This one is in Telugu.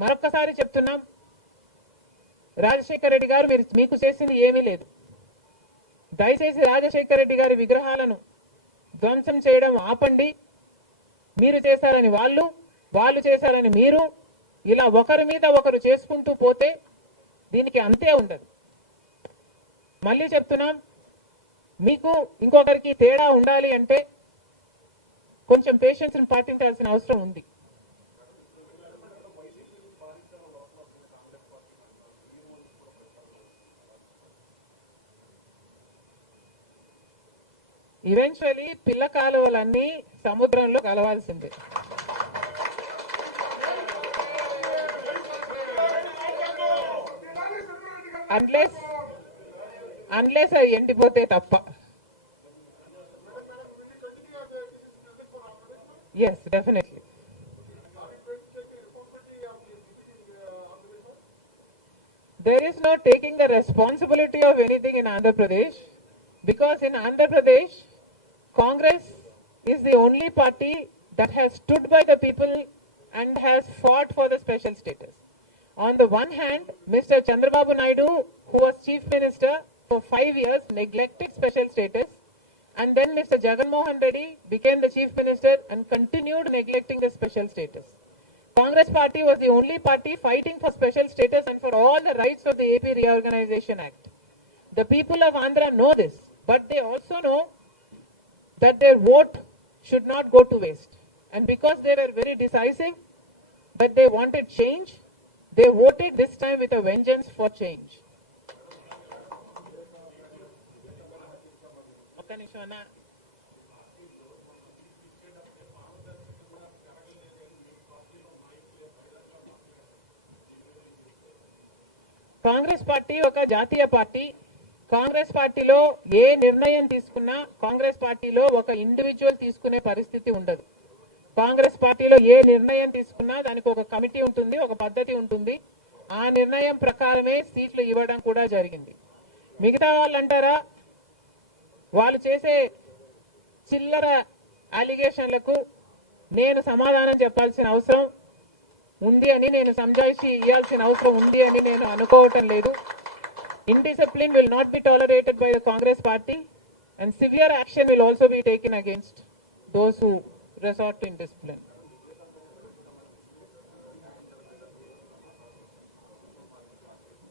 మరొక్కసారి చెప్తున్నాం. రాజశేఖర రెడ్డి గారు మీరు మీకు చేసింది ఏమీ లేదు. దయచేసి రాజశేఖర రెడ్డి గారి విగ్రహాలను ధ్వంసం చేయడం ఆపండి. మీరు చేశారని వాళ్ళు వాళ్ళు చేశారని మీరు ఇలా ఒకరి మీద ఒకరు చేసుకుంటూ పోతే దీనికి అంతే ఉండదు. మళ్ళీ చెప్తున్నాం మీకు ఇంకొకరికి తేడా ఉండాలి అంటే కొంచెం పేషెన్స్ పాటించాల్సిన అవసరం ఉంది. ఈవెన్చువలీ పిల్ల కాలువలన్నీ సముద్రంలో కలవాల్సిందే. అన్లెస్ అన్లెస్ అది ఎండిపోతే తప్ప. Yes definitely there is no taking the responsibility of anything in Andhra Pradesh because in Andhra Pradesh Congress is the only party that has stood by the people and has fought for the special status. On the one hand, Mr. Chandrababu Naidu, who was chief minister for five years, neglected special status, and then Mr. Jagan Mohan Reddy became the chief minister and continued neglecting the special status. Congress party was the only party fighting for special status and for all the rights of the AP Reorganization Act. The people of Andhra know this, but they also know that their vote should not go to waste. And because they were very decisive, that they wanted change, they voted this time with a vengeance for change. ఒక్క నిమిషం అన్నా. కాంగ్రెస్ పార్టీ ఒక జాతీయ పార్టీ కాంగ్రెస్ పార్టీలో ఏ నిర్ణయం తీసుకున్నా కాంగ్రెస్ పార్టీలో ఒక ఇండివిజువల్ తీసుకునే పరిస్థితి ఉండదు. కాంగ్రెస్ పార్టీలో ఏ నిర్ణయం తీసుకున్నా దానికి ఒక కమిటీ ఉంటుంది ఒక పద్ధతి ఉంటుంది. ఆ నిర్ణయం ప్రకారమే సీట్లు ఇవ్వడం కూడా జరిగింది. మిగతా వాళ్ళు అంటారా వాళ్ళు చేసే చిల్లర అలిగేషన్లకు నేను సమాధానం చెప్పాల్సిన అవసరం ఉంది అని నేను సంజాయిషి ఇవ్వాల్సిన అవసరం ఉంది అని నేను అనుకోవటం లేదు. Indiscipline will not be tolerated by the Congress party and severe action will also be taken against those who resort to indiscipline.